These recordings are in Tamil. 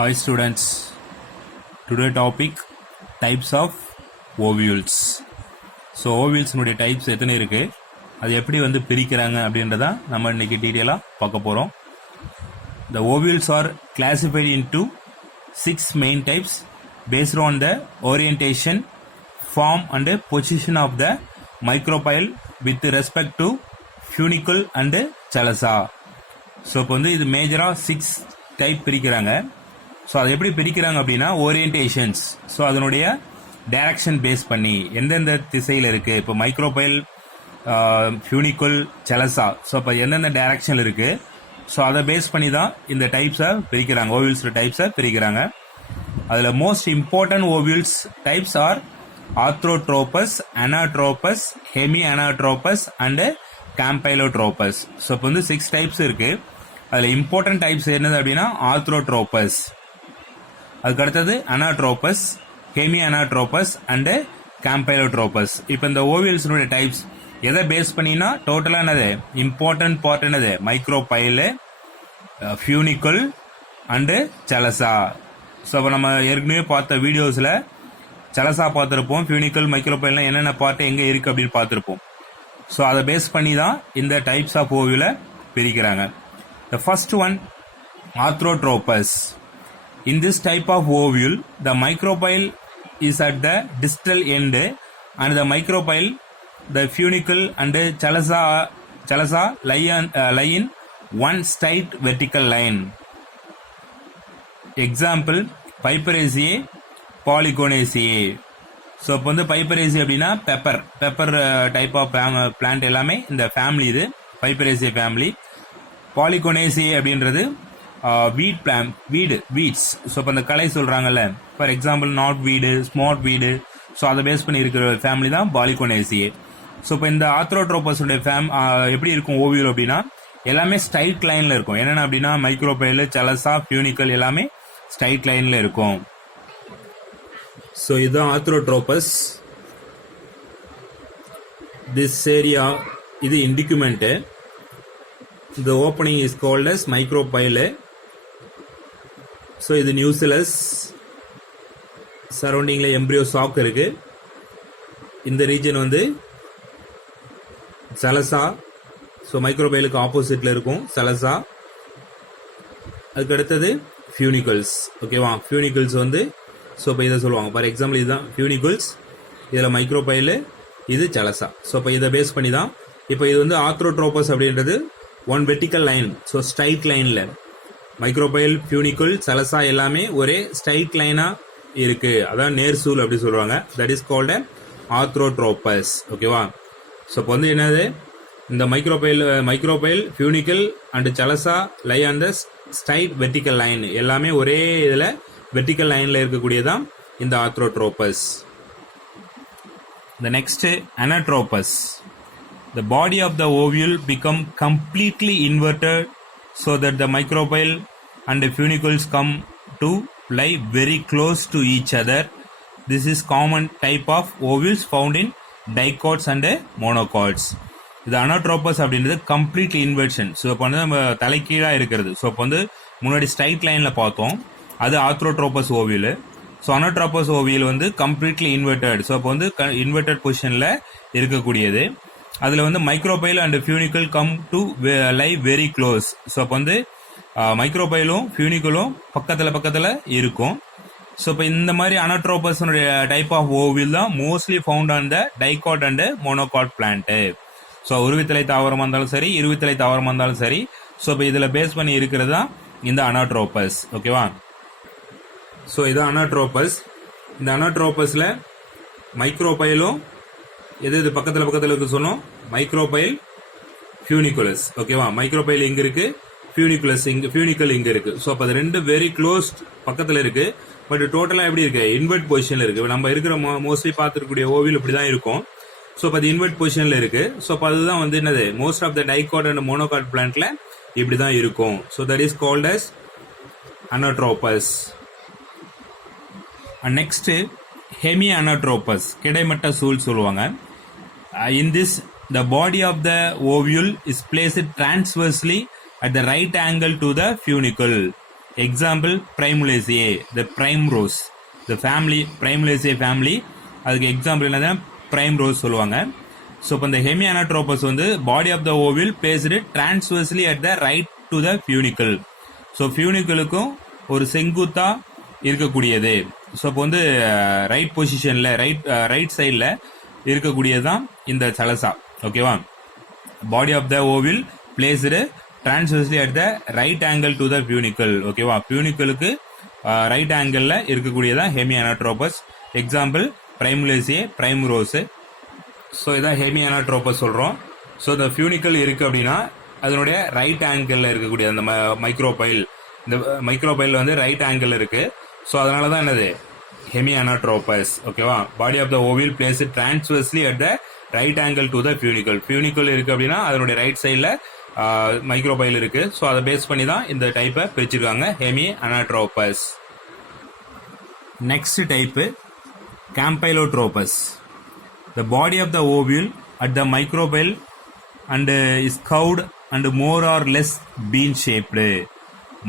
Hi students, today topic types of ovules. So ஓவியல்ஸ்னுடைய டைப்ஸ் எத்தனை இருக்குது, அது எப்படி பிரிக்கிறாங்க அப்படின்றத நம்ம இன்னைக்கு டீட்டெயிலாக பார்க்க போகிறோம். The ovules are classified into 6 main types based on the orientation, form and position of the micropyle with respect to funicle and chalaza. So இப்போ இது மேஜராக 6 டைப் பிரிக்கிறாங்க. ஸோ அதை எப்படி பிரிக்கிறாங்க அப்படின்னா ஓரியன்டேஷன்ஸ், ஸோ அதனுடைய டைரக்ஷன் பேஸ் பண்ணி எந்தெந்த திசையில் இருக்குது. இப்போ மைக்ரோபைல், ஃபியூனிக்குல், செலசா, ஸோ இப்போ எந்தெந்த டைரக்ஷன் இருக்குது, ஸோ அதை பேஸ் பண்ணி தான் இந்த டைப்ஸை பிரிக்கிறாங்க, ஓவியல்ஸ் டைப்ஸை பிரிக்கிறாங்க. அதில் most important ovules types are orthotropous, anatropous, hemi anatropous and campylotropous. So இப்போ 6 டைப்ஸ் இருக்குது. அதில் இம்பார்ட்டன்ட் டைப்ஸ் என்னது அப்படின்னா ஆர்த்ரோட்ரோபஸ், அதுக்கு அடுத்தது அனாட்ரோபஸ், ஹெமி அனாட்ரோபஸ் அண்டு கேம்பைலோட்ரோபஸ். இப்போ இந்த ஓவியல்ஸினுடைய டைப்ஸ் எதை பேஸ் பண்ணினா டோட்டலாக என்னது இம்பார்ட்டன்ட் பார்ட் என்னது மைக்ரோபைலு, ஃபியூனிக்குல் அண்டு செலசா. ஸோ அப்போ நம்ம ஏற்கனவே பார்த்த வீடியோஸில் செலசா பார்த்துருப்போம், ஃபியூனிக்கல், மைக்ரோபைல்லாம் என்னென்ன பார்ட்டு எங்கே இருக்குது அப்படின்னு பார்த்துருப்போம். ஸோ அதை பேஸ் பண்ணி தான் இந்த டைப்ஸ் ஆஃப் ஓவியலை பிரிக்கிறாங்க. The first one, arthrotrophus. In this type of ovule, the micropyle is at the distal end and the micropyle, the funicle and chalaza lie in one straight vertical line. Example, Piperaceae, Polygonaceae. So இப்போ Piperaceae அப்படின்னா பெப்பர் டைப் ஆஃப் பிளான்ட் எல்லாமே இந்த ஃபேமிலி, இது Piperaceae ஃபேமிலி. பாலிகோனேசியே அப்படின்றது வீட்ஸ். ஸோ இப்போ இந்த கலை சொல்கிறாங்கல்ல, ஃபார் எக்ஸாம்பிள் நாட் வீடு, ஸ்மார்ட் வீடு, ஸோ அதை பேஸ் பண்ணி இருக்கிற ஃபேமிலி தான் பாலிகோனேசியே. ஸோ இப்போ இந்த ஆர்த்ரோட்ரோபஸுடைய எப்படி இருக்கும் ஓவியல் அப்படின்னா எல்லாமே ஸ்ட்ரைட் லைனில் இருக்கும். என்னென்ன அப்படின்னா மைக்ரோபைல், செலசா, ஃபியூனிக்கல் எல்லாமே ஸ்ட்ரைட் லைனில் இருக்கும். ஸோ இதுதான் ஆர்த்ரோட்ரோபஸ். திஸ் ஏரியா இது இண்டிகுமெண்ட்டு. The opening is called as micropyle. So இது நியூசிலஸ், சரௌண்டிங்ல எம்ப்ரியோ சாக் இருக்கு. இந்த ரீஜன் செலசா, ஸோ மைக்ரோபைலுக்கு ஆப்போசிட்ல இருக்கும் செலசா. அதுக்கு அடுத்தது ஃபியூனிக்கல்ஸ். ஓகேவா, ஃபியூனிக்கல்ஸ் ஸோ இப்போ இதை சொல்லுவாங்க, ஃபார் எக்ஸாம்பிள் இதுதான் ஃபியூனிக்கல்ஸ், இதில் மைக்ரோபைலு, இது செலசா. ஸோ இப்போ இதை பேஸ் பண்ணி தான் இப்போ இது ஆர்த்ரோட்ரோபஸ் அப்படின்றது one vertical line, so straight லைனில் மைக்ரோபைல், ஃபியூனிக்குல், செலசா எல்லாமே ஒரே ஸ்ட்ரைட் லைனாக இருக்குது. அதான் நேர்சூல் அப்படி சொல்லுவாங்க. That is called orthotropous. ஓகேவா, ஸோ இப்போ என்னது இந்த micropyle, funicle and chalaza lie on the straight vertical line, எல்லாமே ஒரே இதில் வெர்டிக்கல் லைனில் இருக்கக்கூடியதான் இந்த orthotropous. The next, anatropus. The body of the ovule become completely inverted so that the micropyle and the funicles come to lie very close to each other. This is common type of ovules found in dicots and monocots. இது அனாட்ரோபஸ் அப்படின்றது கம்ப்ளீட்லி இன்வெர்ஷன். ஸோ இப்போ நம்ம தலைக்கீழாக இருக்கிறது. ஸோ இப்போ முன்னாடி ஸ்ட்ரைட் லைனில் பார்த்தோம், அது orthotropous ovule. So anatropous ovule completely inverted. So இப்போ இன்வெர்டட் பொசிஷனில் இருக்கக்கூடியது. அதில் micropyle and funicle come to lie very close. So அப்போ மைக்ரோபைலும் ஃபியூனிக்கலும் பக்கத்தில் இருக்கும். ஸோ இப்போ இந்த மாதிரி அனாட்ரோபஸனுடைய டைப் ஆஃப் ஓவில் தான் mostly found on the dicot and monocot plant. So உருவித்தலை தாவரமாக இருந்தாலும் சரி, இருவித்தலை தாவரமாக இருந்தாலும் சரி, ஸோ இப்போ இதில் பேஸ் பண்ணி இருக்கிறது தான் இந்த அனாட்ரோபஸ். ஓகேவா, ஸோ இது அனாட்ரோபஸ். இந்த அனாட்ரோபஸில் மைக்ரோபைலும் எது பக்கத்தில் இருக்கு சொன்னோம், மைக்ரோபைல், ஃபியூனிகுலஸ். ஓகேவா, மைக்ரோபைல் இங்கே இருக்கு, ஃபியூனிக்கல் இங்கே இருக்கு. ஸோ அப்போ அது ரெண்டு வெரி க்ளோஸ் பக்கத்தில் இருக்கு. பட் டோட்டலாக எப்படி இருக்கு, இன்வெர்ட் பொசிஷனில் இருக்கு. நம்ம இருக்கிற மோஸ்ட்லி பார்த்துருக்கூடிய ஓவியல் இப்படி தான் இருக்கும். ஸோ இப்போ அது இன்வெர்ட் பொசிஷனில் இருக்கு. ஸோ அப்போ அதுதான் என்னது most of the dicot and monocot பிளான்ட்ல இப்படி தான் இருக்கும். So that is called as anatropous. Next hemianatropous, கிடைமட்ட சூழ் சொல்லுவாங்க. In this, the body of the ovule is placed transversely at the right angle to the funicle. Example Primulaceae, the primrose, the family Primulaceae family, அதுக்கு எக்ஸாம்பிள் என்னது பிரைம் ரோஸ் சொல்லுவாங்க. ஸோ இப்போ இந்த ஹெமியானட்ரோபஸ் வந்து body of the ovule placed transversely at the right to the funicle. So ஃபியூனிக்கலுக்கும் ஒரு செங்குத்தா இருக்கக்கூடியது. ஸோ இப்போ வந்து ரைட் பொசிஷன்ல ரைட் சைடில் இருக்கக்கூடியது தான் இந்த சலசா. ஓகேவா, body of the ovule placed transversely at the right angle to the funicle. ஓகேவா, ஃபியூனிக்கலுக்கு ரைட் ஆங்கிள் இருக்கக்கூடியதான் hemianatropous. Example Primulaceae, primrose. So இதான் ஹெமியானட்ரோபஸ் சொல்கிறோம். ஸோ இந்த ஃபியூனிக்கல் இருக்குது அப்படின்னா அதனுடைய ரைட் ஆங்கிளில் இருக்கக்கூடிய அந்த மைக்ரோபைல், இந்த மைக்ரோபைல் வந்து ரைட் ஆங்கிள் இருக்குது. ஸோ அதனால தான் என்னது ஹெமியானட்ரோபஸ். ஓகேவா, body of the ovule place transversely at the right angle to the funicle. Funicle இருக்குது அப்படின்னா அதனுடைய ரைட் சைடில் மைக்ரோபைல் இருக்குது. ஸோ அதை பேஸ் பண்ணி தான் இந்த டைப்பை பிரிச்சிருக்காங்க, hemianatropous. Next type campylotropous. The body of the ovule at the microbyle and is curved and more or less bean shaped.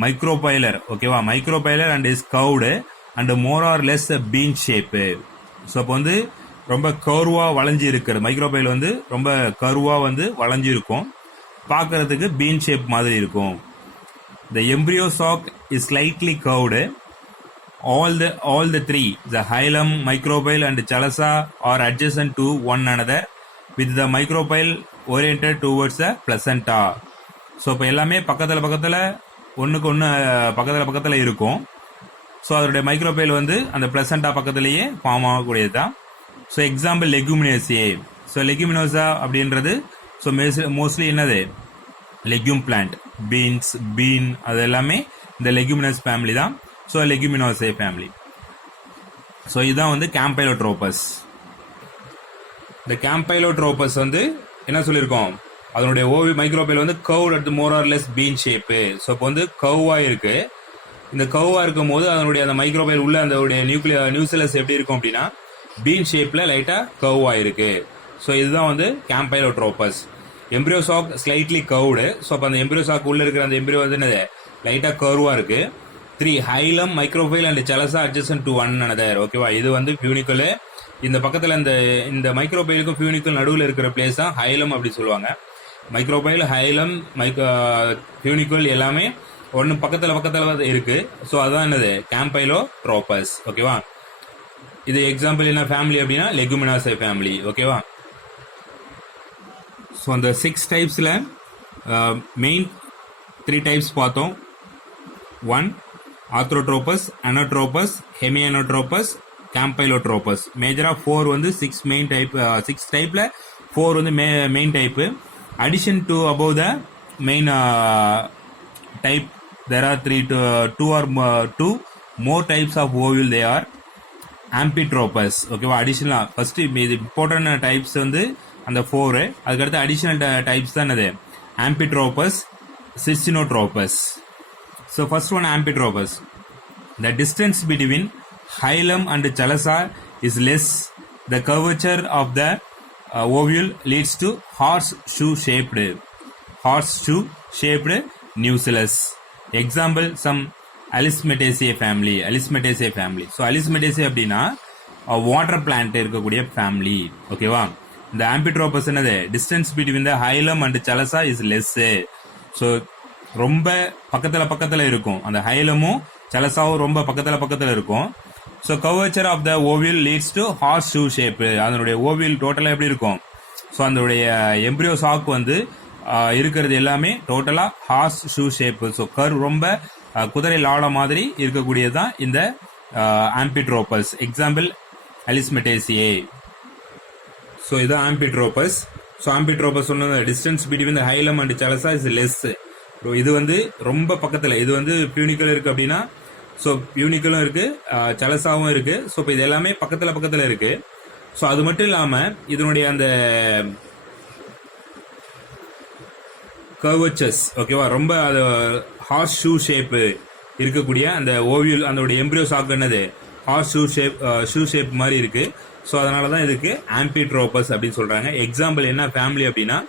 Micropylar, ஓகேவா, micropylar and is curved and more or less bean shaped. So அப்போ வந்து ரொம்ப கர்வா வளைஞ்சி இருக்கிறது. மைக்ரோபைல் வந்து ரொம்ப கர்வா வந்து வளைஞ்சி இருக்கும், பார்க்கறதுக்கு பீன் ஷேப் மாதிரி இருக்கும். The embryo sac is slightly curved. All the three, the hilum, microbyle and chalasa, are adjacent to one another with the microbyle oriented towards the placenta. So இப்போ எல்லாமே பக்கத்தில் ஒன்றுக்கு ஒன்று பக்கத்தில் இருக்கும். ஸோ அதோடைய மைக்ரோபைல் வந்து அந்த பிளசண்டா பக்கத்திலேயே ஃபார்ம் ஆகக்கூடியது தான். So example Leguminaceae. So Leguminosae அப்படின்றது ஸோ மோஸ்ட்லி என்னது லெக்யூம் பிளான்ட், பீன் அது எல்லாமே இந்த லெக்யூமினஸ் ஃபேமிலி தான். So Leguminosae family. ஸோ இதுதான் வந்து கேம்பைலோட்ரோபஸ். இந்த கேம்பைலோட்ரோபஸ் வந்து என்ன சொல்லியிருக்கோம், அதனுடைய ஓவி மைக்ரோபைல் வந்து curved at more or less bean shape. So இப்போ வந்து கர்வாக இருக்கு. இந்த கர்வாக இருக்கும் போது அதனுடைய அந்த மைக்ரோபைல் உள்ள அந்த நியூசிலஸ் எப்படி இருக்கும் அப்படின்னா பீன் ஷேப்ல லைட்டாக கர்வாக இருக்கு. ஸோ இதுதான் வந்து campylotropous. Embryo sac slightly curved. So அப்போ அந்த எம்ப்ரியோ சாக் உள்ள இருக்கிற அந்த எம்ப்ரியோ வந்து என்னது லைட்டாக கர்வாக இருக்கு. 3 hilum, micropyle and chalaza adjacent to one another. ஓகேவா, இது வந்து பியூனிக்கல். இந்த பக்கத்தில் இந்த மைக்ரோபைலுக்கும் பியூனிக்கல் நடுவில் இருக்கிற பிளேஸ் தான் ஹைலம் அப்படி சொல்லுவாங்க. மைக்ரோபைல், ஹைலம், பியூனிக்கல் எல்லாமே ஒன்று பக்கத்தில் இருக்கு. ஸோ அதுதான் என்னது கேம்பைலோட்ரோபஸ். ஓகேவா, இது எக்ஸாம்பிள் என்ன ஃபேமிலி அப்படின்னா லெகுமினாசே ஃபேமிலி. ஓகேவா, ஸோ அந்த 6 டைப்ஸில் மெயின் 3 டைப்ஸ் பார்த்தோம். 1 ஆர்த்ரோட்ரோபஸ், அனோட்ரோபஸ், ஹெமியானோட்ரோபஸ், கேம்பைலோட்ரோபஸ். மேஜரா 4 வந்து 6 மெயின் டைப். 6 டைப்ல 4 வந்து main type. Addition to above the main type there are 2 more types of ovule. they are amphitropus. ஓகேவா, அடிஷனலா ஃபர்ஸ்ட் இது இம்பார்ட்டன்ட் டைப்ஸ் வந்து அந்த 4. அதுக்கடுத்து அடிஷனல் டைப்ஸ் தான் அது amphitropus, cystinotropas. So first one amphitropus. The distance between hilum and chalasa is less. The curvature of the ovule leads to horseshoe shaped nucellus. Example some Alismataceae family. So Alismataceae அப்படின்னா வாட்டர் பிளான்ட் இருக்கக்கூடிய ஃபேமிலி. ஓகேவா, இந்த amphitropus என்னது distance between the hilum and chalasa is less. So ரொம்ப பக்கத்தில் இருக்கும். அந்த ஹைலமும் சலசாவும் ரொம்ப பக்கத்தில் இருக்கும். So curvature of the ovule leads to hours shoe shape. அதனுடைய ஓவில் டோட்டலாக எப்படி இருக்கும், ஸோ அதனுடைய எம்ப்ரியோ சாக் வந்து இருக்கிறது எல்லாமே டோட்டலாக horse shoe shape. So curve ரொம்ப குதிரை லாட மாதிரி இருக்கக்கூடியது தான் இந்த ஆம்பிட்ரோபஸ். எக்ஸாம்பிள் அலிஸ்மெட்டேசியே. ஸோ இதுதான் ஆம்பிட்ரோபஸ். ஸோ ஆம்பிட்ரோபஸ் சொன்ன distance between the hilum and chalaza is less. இது வந்து ரொம்ப பக்கத்தில், இது வந்து பியூனிக்கல் இருக்கு அப்படின்னா ஸோ பியூனிக்கலும் இருக்கு, சலசாவும் இருக்கு. ஸோ இப்போ இது எல்லாமே பக்கத்தில் இருக்கு. ஸோ அது மட்டும் இல்லாமல் இதனுடைய அந்த கர்வச்சர்ஸ் ஓகேவா, ரொம்ப அது ஹார்ஸ் ஷூ ஷேப்பு இருக்கக்கூடிய அந்த ஓவியல் அதோட எம்ப்ரியோ சாக் என்னது ஹார்ஸ் ஷூ ஷேப் மாதிரி இருக்கு. ஸோ அதனால தான் இதுக்கு ஆம்பிட்ரோபஸ் அப்படின்னு சொல்றாங்க. எக்ஸாம்பிள் என்ன ஃபேமிலி அப்படின்னா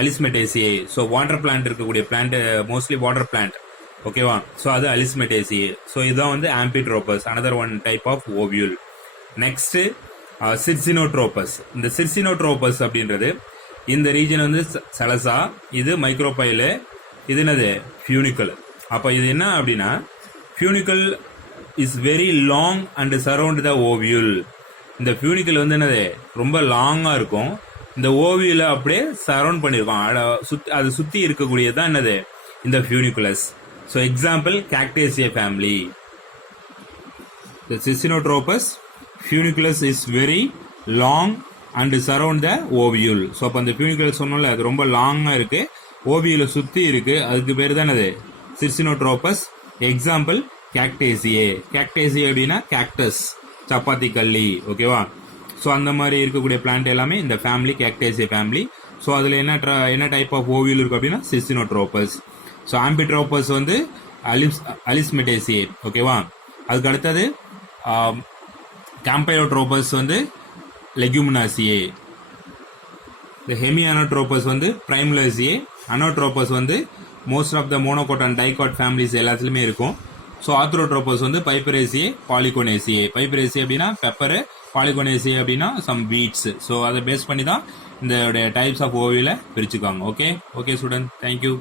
அலிஸ்மெட்டேசியே. ஸோ வாட்டர் பிளான்ட் இருக்கக்கூடிய பிளான்ட், மோஸ்ட்லி வாட்டர் பிளான்ட் ஓகேவா? ஸோ அது அலிஸ்மெட்டேசியே. ஸோ இதுதான் வந்து amphitropous, another one type of ovule. Next circinotropous. இந்த சிர்சினோட்ரோபஸ் அப்படின்றது இந்த ரீஜன் வந்து சலசா, இது மைக்ரோபைலு, இது என்னது ஃபியூனிக்கல். அப்போ இது என்ன அப்படின்னா funicle is very long and surround the ovule. இந்த ஃபியூனிக்கல் வந்து என்னது ரொம்ப லாங்காக இருக்கும், இந்த ஓவியூல அப்படியே சரௌண்ட் பண்ணியிருக்கோம், அது சுற்றி இருக்கக்கூடியது தான் என்னது இந்த funiculus. So example Cactaceae family. The Cicinotropus funiculus is very long and surround the ovule. So அப்போ அந்த ஃபியூனிகுலஸ் சொன்னோம்ல, அது ரொம்ப லாங்காக இருக்கு, ஓவியூல சுற்றி இருக்கு, அதுக்கு பேர் தான் அது சிர்சினோட்ரோபஸ். எக்ஸாம்பிள் கேக்டேசியே. கேக்டேசியே அப்படின்னா கேக்டஸ், சப்பாத்தி கள்ளி. ஓகேவா? ஸோ அந்த மாதிரி இருக்கக்கூடிய பிளான்ட் எல்லாமே இந்த ஃபேமிலி, கேக்டேசியா ஃபேமிலி. ஸோ அதில் என்ன டைப் ஆஃப் ஓவியூல் இருக்கு அப்படின்னா சிர்சினோட்ரோபஸ். ஸோ ஆம்பிட்ரோபஸ் வந்து அலிஸ்மெட்டேசியே. ஓகேவா? அதுக்கு அடுத்தது கேம்பையோட்ரோபஸ் வந்து லெகுமினாசியே. இந்த ஹெமியானோட்ரோபஸ் வந்து பிரைமுலேசியே. அனோட்ரோபஸ் வந்து most of the monocot and dicot families எல்லாத்துலேயுமே இருக்கும். ஸோ ஆத்ரோட்ரோபஸ் வந்து பைப்பரேசியே, பாலிகோனேசியே. பைப்பரேசியே அப்படின்னா பெப்பரு, பாலிகோனேசியே அப்படின்னா சம் வீட்ஸ். ஸோ அதை பேஸ் பண்ணி தான் இந்த டைப்ஸ் ஆஃப் ஓவியில் பிரிச்சுக்காங்க. Okay student, thank you.